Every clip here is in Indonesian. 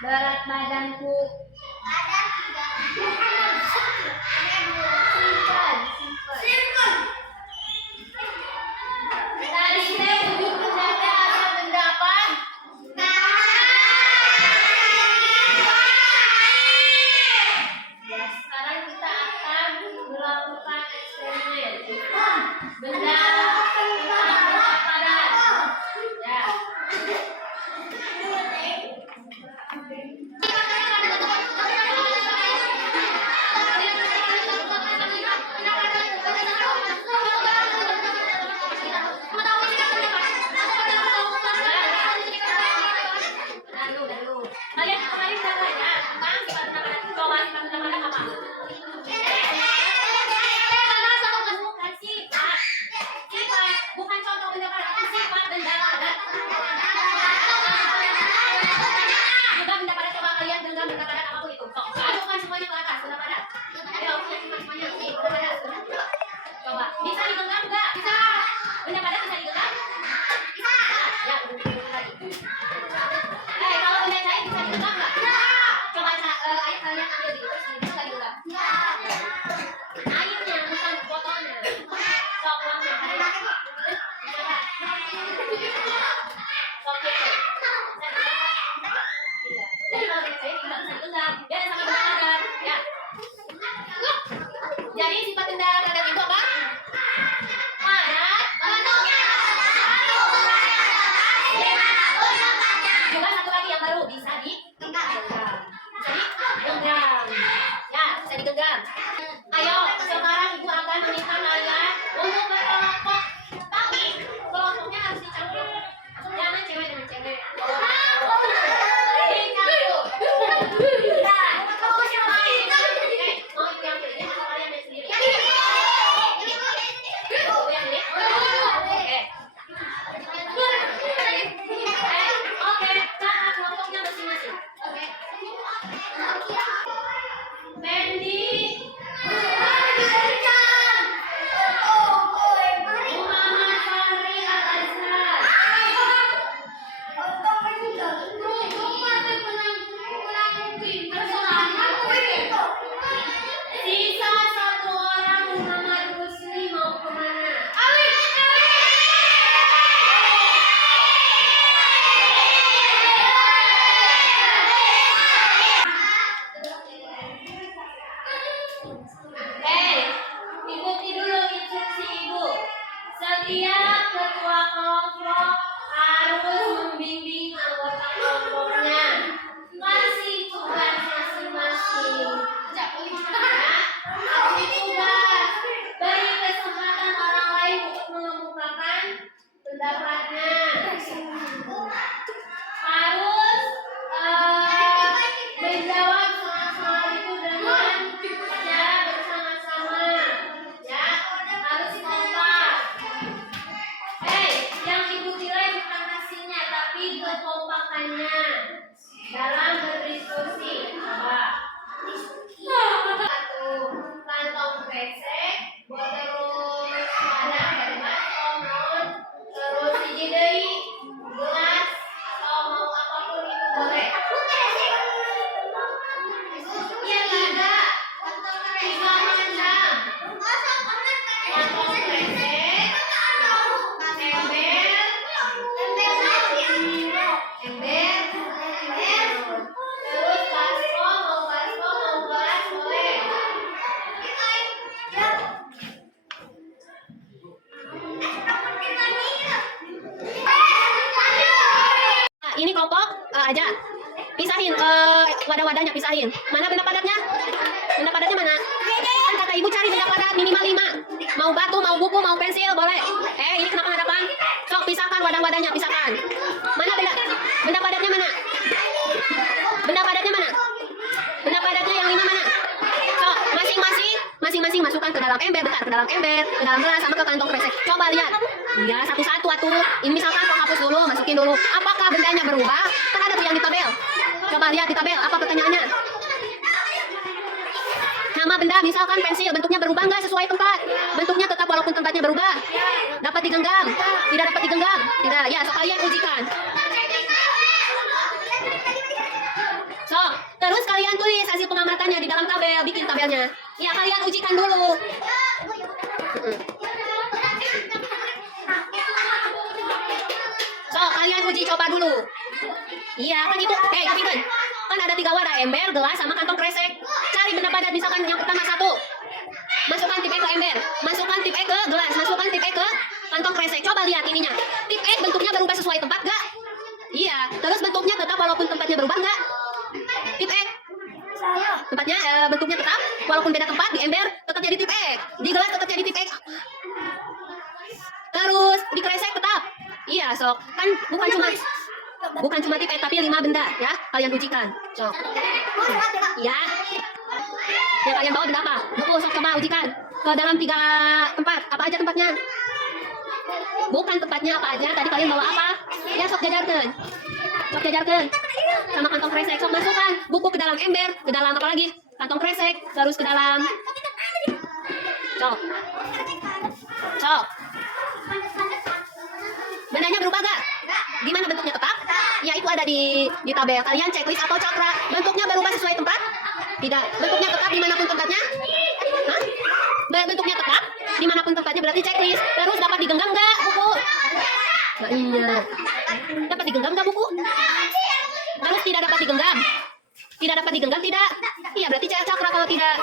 Berat badanku. Simpen. Tadi saya duduk menjaga ada benda apa? Ya, sekarang kita akan melakukan eksperimen. Benda padat. Ya. Bisa digenggam nggak? Bisa. Benda padat bisa digenggam? Bisa. Ya, kalau benda cair bisa digenggam nggak? Bisa. Coba ayo kalian ambil di terus bisa digenggam. Airnya bukan botolnya. Sok uangnya. Sok itu. Jadi kalau benda cair tidak bisa digenggam. Ya sama benda padat. Ya. Jadi sifat benda membimbing anggota kelompoknya. Kasih tugas masing-masing. Kasih tugas. Beri kesempatan orang lain untuk mengemukakan pendapatnya. Harus menjawab soal-soal itu dengan cara bersama-sama. Ya, harus kompak. Yang ibu nilai bukan hasilnya, tapi kekompakannya dalam berdiskusi. Coba. Satu, kantong kresek, terus ada omon, terus hiji deui, gelas atau mau apapun itu boleh. Iya ada. Tiga macam. Kantong kresek, ember, terus baskom, mau gelas boleh. Ini kelompok aja. Pisahin wadah-wadahnya, pisahin. Mana benda padatnya? Benda padatnya mana? Kan kata ibu cari benda padat minimal 5. Mau batu, mau buku, mau pensil, boleh. Ini kenapa hadapan? Sok pisahkan wadah-wadahnya, pisahkan. Mana benda padatnya mana? Benda padatnya mana? Benda padatnya yang 5 mana? Sok, masing-masing masukkan ke dalam ember, bentar, ke dalam ember, ke dalam gelas sama ke kantong kresek. Coba lihat. Ya, satu-satu atur. Ini misalkan kau hapus dulu, masukin dulu. Apakah bendanya berubah? Kan ada tuh yang di tabel. Coba lihat di tabel, apa pertanyaannya? Nama benda, misalkan pensil, bentuknya berubah nggak sesuai tempat? Bentuknya tetap walaupun tempatnya berubah. Dapat digenggam? Tidak dapat digenggam? Tidak. Ya, so kalian ujikan. So, terus kalian tulis hasil pengamatannya di dalam tabel, bikin tabelnya. Ya, kalian ujikan dulu. So, kalian uji coba dulu. Iya, kan itu. Tapi kan ada 3 wadah, ember, gelas, sama kantong kresek. Cari benda padat, misalkan yang pertama 1. Masukkan tip E ke ember, masukkan tip E ke gelas, masukkan tip E ke kantong kresek. Coba lihat ininya. Tip E bentuknya berubah sesuai tempat nggak? Iya. Terus bentuknya tetap walaupun tempatnya berubah nggak? Tip E. Tempatnya bentuknya tetap walaupun beda tempat. Di ember tetap jadi tip E, di gelas tetap jadi tip E. Terus di kresek tetap. Iya, sok. Kan bukan cuma tip E tapi 5 benda ya. Kalian ujikan. Sok. Ya. Ya, kalian bawa benda apa? Buku, sok coba ujikan. Ke dalam 3 tempat. Apa aja tempatnya? Bukan tempatnya apa aja. Tadi kalian bawa apa? Ya, sok jajarkan. Sok jajarkan. Sama kantong kresek. Sok masukkan buku ke dalam ember, ke dalam apa lagi? Kantong kresek, terus ke dalam. Sok. Sok. Bendanya berubah gak? Gimana bentuknya tetap? Ya, itu ada di tabel. Kalian checklist atau cakra. Bentuknya berubah sesuai tempat? Tidak. Bentuknya tetap dimanapun tempatnya? Hah? Bentuknya tetap dimanapun tempatnya, berarti checklist. Terus dapat digenggam nggak buku? Nah, iya. Dapat digenggam nggak buku? Terus tidak dapat digenggam? Tidak dapat digenggam tidak? Iya, berarti cakra kalau tidak.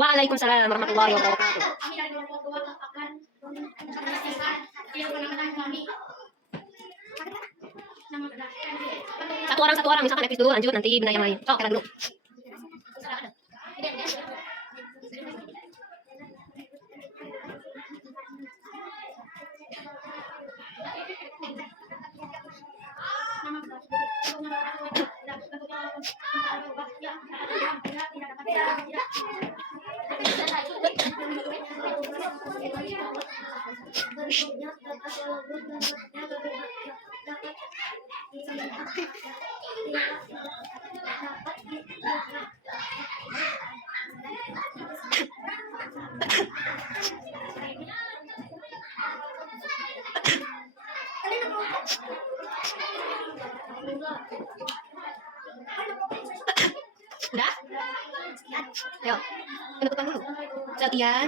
Waalaikumsalam warahmatullahi wabarakatuh. Satu orang misalkan Epis dulu, lanjut nanti benda yang lain. Kira dulu. ya.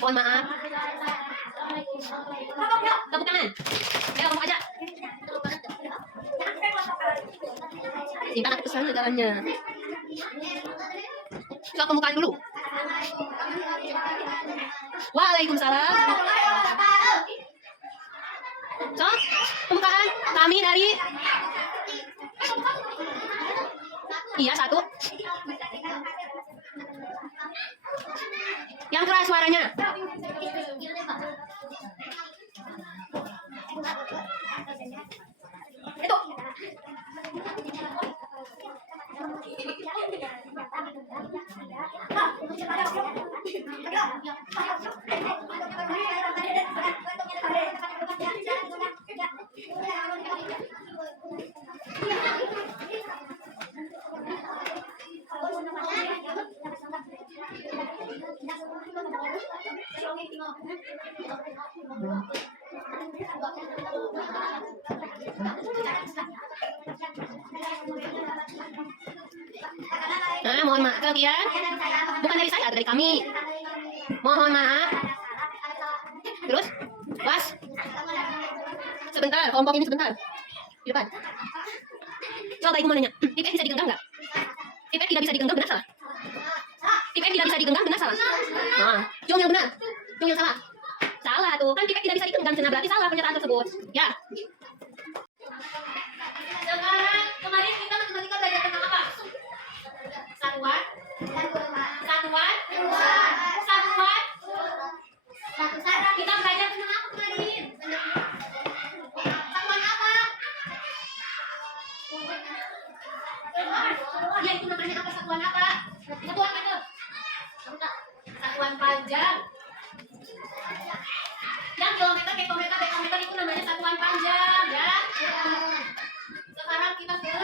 Mohon maaf. Tepuk tangan. Ya, ngomong aja. Simpan aku kesana jalannya. Kita pembukaan dulu. Waalaikumsalam. So, pembukaan kami dari iya 1. Yang keras suaranya. Itu. Nah, mohon maaf kalian. Bukan dari saya, dari kami. Mohon maaf. Terus, was. Sebentar, kelompok ini sebentar. Di depan. Coba ibu mau nanya, tip F bisa digenggam nggak? Tip F tidak bisa digenggam, benar salah? Tip F tidak bisa digenggam, benar salah? Nah, Jung yang benar, Jung yang salah. Salah tuh, kan tip F tidak bisa digenggam, berarti salah pernyataan tersebut. Ya. Sekarang, kemarin kita matematika belajar tentang apa? Satuan, satuan, satuan. Kita belajar tentang apa kemarin? Satuan apa? Ya itu namanya apa? Satuan apa? Satuan apa itu? Satuan panjang. Yang kilometer, hektometer, dekilometer itu namanya satuan panjang, ya. Sekarang kita ke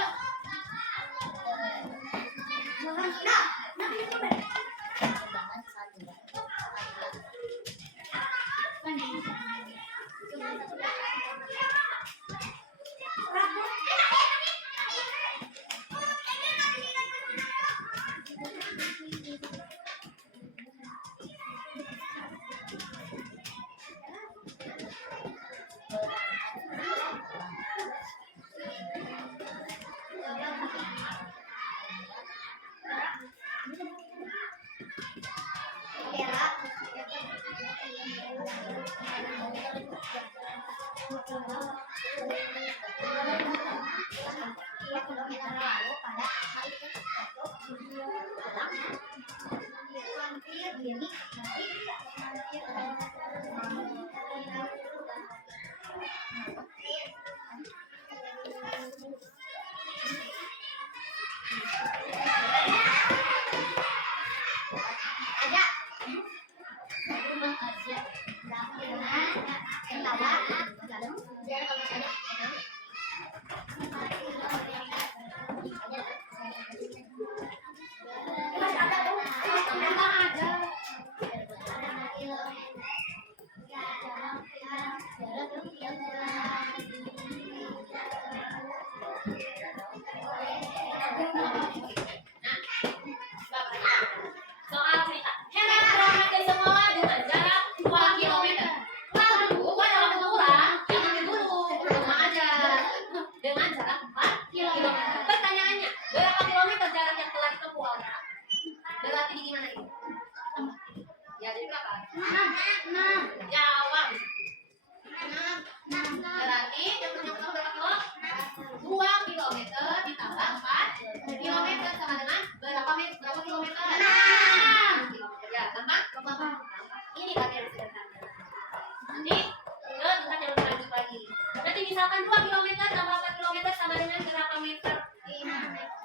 misalkan 2 km tambah 4 km sama dengan berapa meter?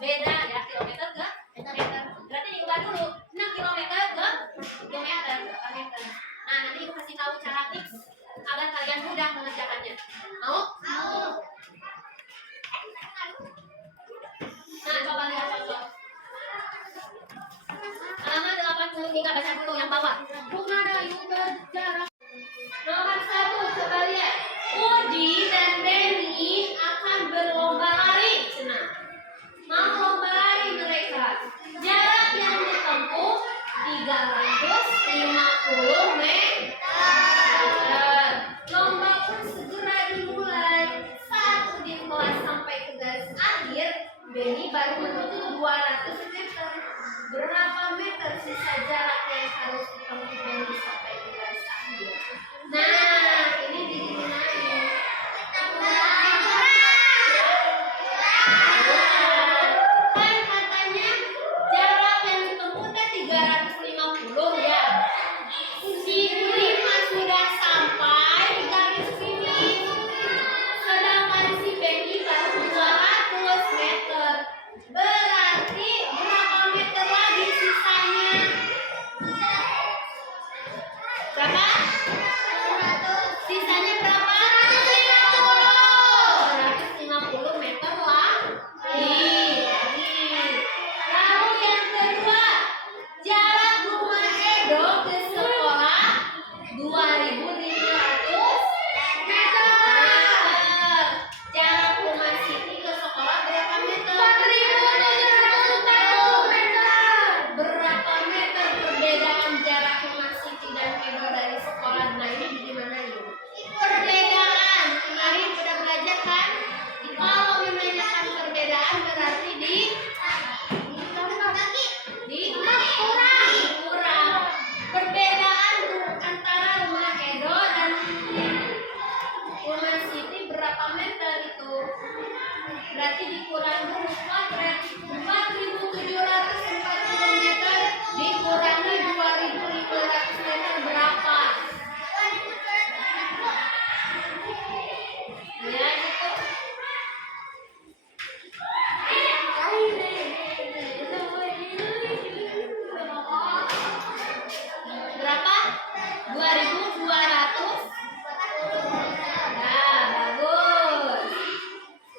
Beda ya, kilometer ke meter. Berarti diubah dulu 6 km ke kilometer, berapa meter. Nah, nanti ibu kasih tahu cara tips agar kalian mudah mengerjakannya. Mau? Mau. Nah, coba lihat contoh. Halaman 83 baca dulu yang bawah. Bunga dayu berjarak. Nomor 1, coba lihat. Udi dan Denny akan berlomba lari. Senang. Mau lomba lari mereka. Jarak yang ditempuh 350 Berapa? Sisanya berapa? 150 meter lagi. Lalu yang kedua, jarak rumah Edo ke sekolah 2.500 meter. Jarak rumah Siti ke sekolah berapa meter? 4.700 meter. Berapa meter perbedaan jarak rumah Siti dan Edo dari sekolah? Nah, ini gimana ini? Perbedaan. Kemarin sudah belajar kan? Kalau menanyakan perbedaan berarti kurang. Perbedaan antara rumah Edo dan rumah Siti berapa meter itu? Berarti dikurang dulu 4.740 meter dikurangi 2.500 meter berapa? Ya gitu. Berapa? 2.200. Nah, bagus.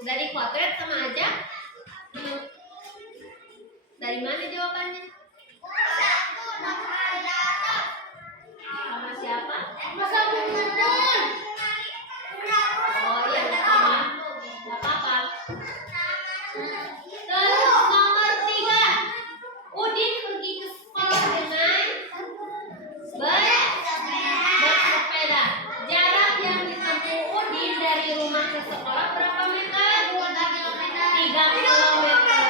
Udah dipotret sama aja? Dari mana jawabannya? Sama siapa? Oh iya, nggak apa-apa. Terus nomor 3, Udin pergi ke sekolah dengan bersepeda. Jarak yang ditempuh Udin dari rumah ke sekolah berapa meter? 3 kilometer.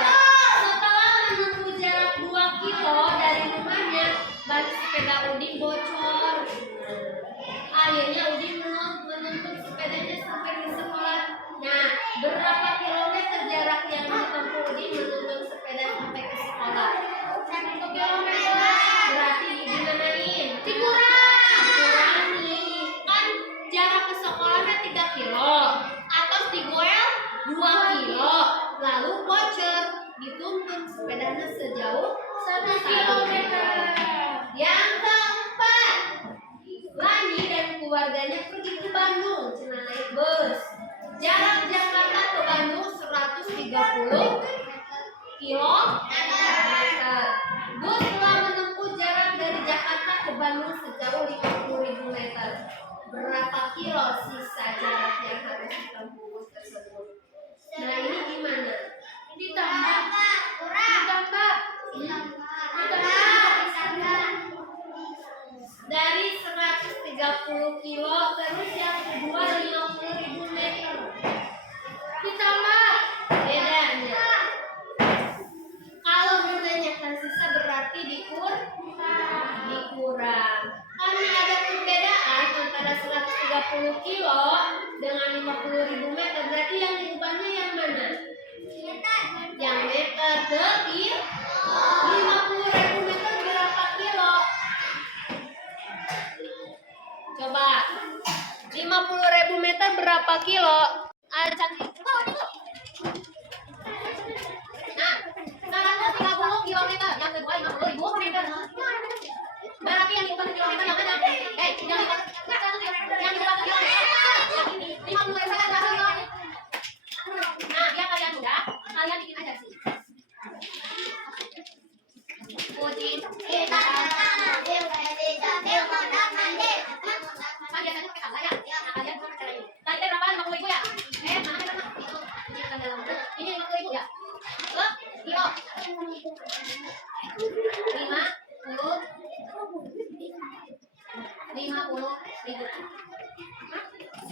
Setelah menempuh jarak 2 kilo dari rumahnya, ban sepeda Udin bocor. Akhirnya Udin menuntut sepedanya sampai ke sekolah. Nah, berapa kilometer jarak yang ditempuh Udin menuntut sepeda sampai ke sekolah? 1 kilometer. Berarti dimanain? Dikurangi. Kan jarak ke sekolahnya 3 kilo. Atas digoel 2 kilo. Lalu bocor. Dituntut sepedanya sejauh 1 kilometer. Yang keempat, Lani dan keluarganya pergi ke Bandung dengan naik bus. Jarak Jakarta ke Bandung 130 kilometer. Bus telah menempuh jarak dari Jakarta ke Bandung sejauh 50.000 meter. Berapa kilo sisa jarak yang harus ditempuh bus tersebut? Nah, ini gimana? Ditambah. Dari 130 kilo, terus yang kedua 50.000 meter. Ditambah. Bedanya. Kalau menanyakan sisa berarti dikurang. Karena ada perbedaan antara 130 kilo dengan 50.000 meter, berarti yang diubahnya yang mana? Yang meter ke kilo. 50.000 meter berapa kilo? Coba. 50.000 meter berapa kilo? Cantik. Nah, 130 kilometer. Yang kedua 50.000 meter. Berarti yang diubah ke kilometer yang mana? Yang diubah ke kilometer. Yang ini 50.000 meter berapa kilo? Nah, biar kalian mudah, kalian bikin aja sih. Udin, kita biasanya pakai tangga ya? Nah, kalian pakai cara ini. Tadi berapa? 50.000 ya? Mana meter? Ini akan dalam. Ini 50.000 ya? Ke kilo. 50.000.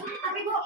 Tapi Bu,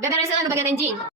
beberesin lang bagian engine.